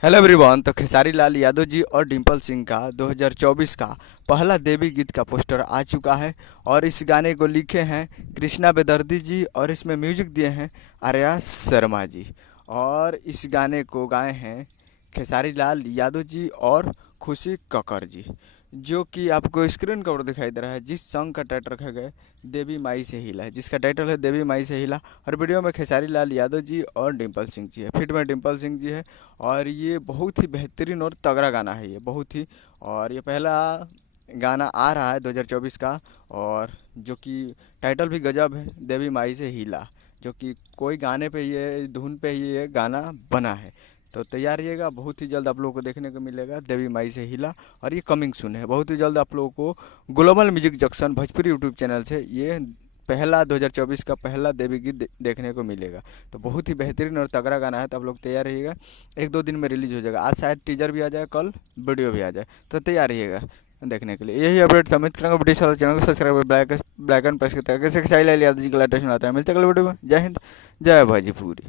Hello everyone. तो खेसारी लाल यादव जी और डिम्पल सिंह का 2024 का पहला देवी गीत का पोस्टर आ चुका है और इस गाने को लिखे हैं कृष्णा बेदर्दी जी और इसमें म्यूजिक दिए हैं आर्या शर्मा जी। और इस गाने को गाए हैं खेसारी लाल यादव जी और खुशी कक्कर जी, जो कि आपको स्क्रीन का ऊपर दिखाई दे रहा है। जिस सॉन्ग का टाइटल रखा गया है देवी माई से हिला है, जिसका टाइटल है देवी माई से हिला। और वीडियो में खेसारी लाल यादव जी और डिम्पल सिंह जी है, फिट में डिम्पल सिंह जी है। और ये बहुत ही बेहतरीन और तगड़ा गाना है, ये बहुत ही। और ये पहला गाना आ रहा है 2024 का, और जो कि टाइटल भी गजब है, देवी माई से हिला, जो कि कोई गाने पे ये धुन पे ही ये गाना बना है। तो तैयार रहिएगा, बहुत ही जल्द आप लोगों को देखने को मिलेगा देवी माई से हिला। और ये कमिंग सून है, बहुत ही जल्द आप लोगों को global music junction Bhojpuri YouTube channel से ये पहला 2024 का पहला देवी गीत देखने को मिलेगा। तो बहुत ही बेहतरीन और तगड़ा गाना है, तो आप लोग तैयार रहिएगा। एक दो दिन में रिलीज हो जाएगा, आज शायद टीजर भी आ जाए, कल वीडियो भी आ जाए, तो तैयार रहिएगा देखने के लिए। यही अपडेट सबमिट करेंगे। वीडियो चैनल को सब्सक्राइब ब्लैक एंड प्रेस करते हैं। कैसे यादव जी का लेटेस्ट आता है। मिलते हैं कल वीडियो में। जय हिंद, जय भोजपुरी।